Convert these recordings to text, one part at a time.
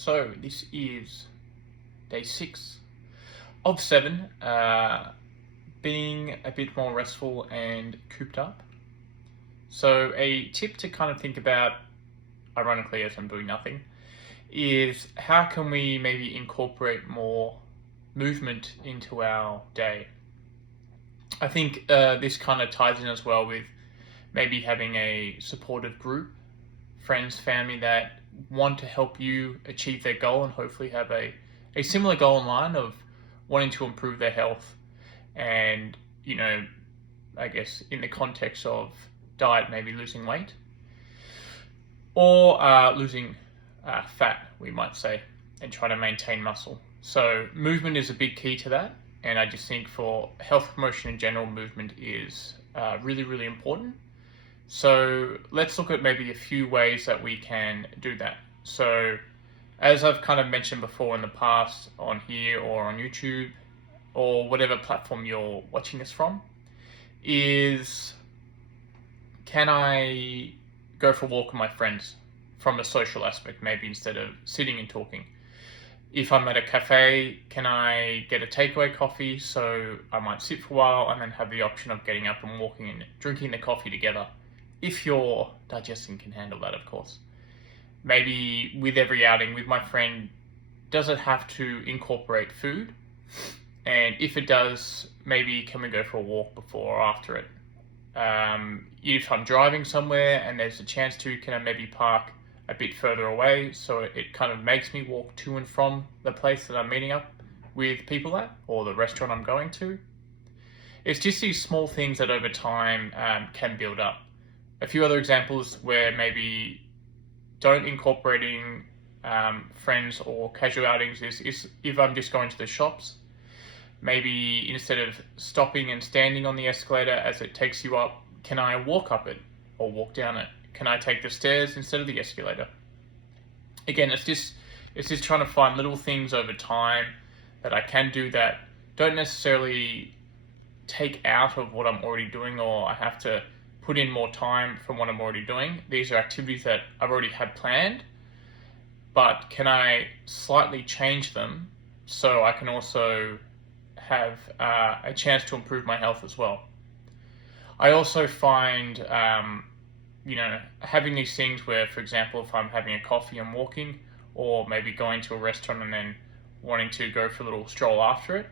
So this is day 6 of 7, being a bit more restful and cooped up. So a tip to kind of think about, ironically as I'm doing nothing, is how can we maybe incorporate more movement into our day? I think this kind of ties in as well with maybe having a supportive group, friends, family that want to help you achieve their goal and hopefully have a similar goal in mind of wanting to improve their health. And, I guess in the context of diet, maybe losing weight or losing fat, we might say, and try to maintain muscle. So movement is a big key to that. And I just think for health promotion in general, movement is really, really important. So let's look at maybe a few ways that we can do that. So as I've kind of mentioned before in the past on here or on YouTube or whatever platform you're watching this from, is can I go for a walk with my friends from a social aspect, maybe instead of sitting and talking? If I'm at a cafe, can I get a takeaway coffee? So I might sit for a while and then have the option of getting up and walking and drinking the coffee together. If your digestion can handle that, of course. Maybe with every outing with my friend, does it have to incorporate food? And if it does, maybe can we go for a walk before or after it? If I'm driving somewhere and there's a chance to, can I maybe park a bit further away so it kind of makes me walk to and from the place that I'm meeting up with people at, or the restaurant I'm going to? It's just these small things that over time can build up. A few other examples where maybe don't incorporating friends or casual outings is if I'm just going to the shops, maybe instead of stopping and standing on the escalator as it takes you up, can I walk up it or walk down it? Can I take the stairs instead of the escalator? Again, it's just trying to find little things over time that I can do that don't necessarily take out of what I'm already doing, or I have to put in more time from what I'm already doing. These are activities that I've already had planned, but can I slightly change them so I can also have a chance to improve my health as well? I also find, having these things where, for example, if I'm having a coffee and walking, or maybe going to a restaurant and then wanting to go for a little stroll after it,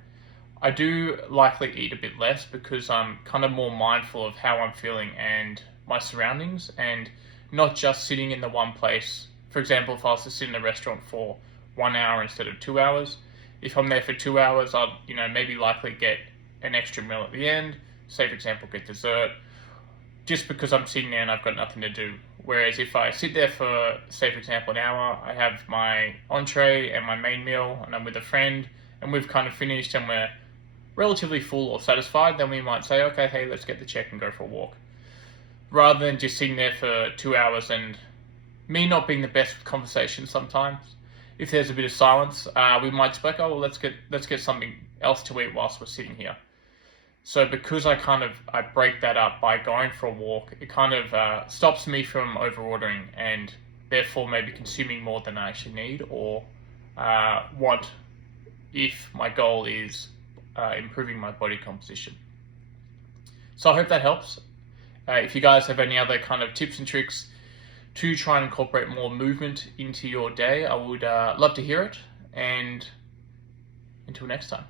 I do likely eat a bit less because I'm kind of more mindful of how I'm feeling and my surroundings, and not just sitting in the one place. For example, if I was to sit in a restaurant for 1 hour instead of 2 hours, if I'm there for 2 hours, I'd maybe likely get an extra meal at the end. Say, for example, get dessert, just because I'm sitting there and I've got nothing to do. Whereas if I sit there for, say, for example, an hour, I have my entree and my main meal, and I'm with a friend, and we've kind of finished and we're relatively full or satisfied, then we might say, okay, hey, let's get the check and go for a walk. Rather than just sitting there for 2 hours and me not being the best with conversation sometimes. If there's a bit of silence, we might just be like, oh, well, let's get something else to eat whilst we're sitting here. So because I break that up by going for a walk, it kind of stops me from over ordering and therefore maybe consuming more than I actually need or want, if my goal is improving my body composition. So I hope that helps. If you guys have any other kind of tips and tricks to try and incorporate more movement into your day, I would love to hear it. And until next time.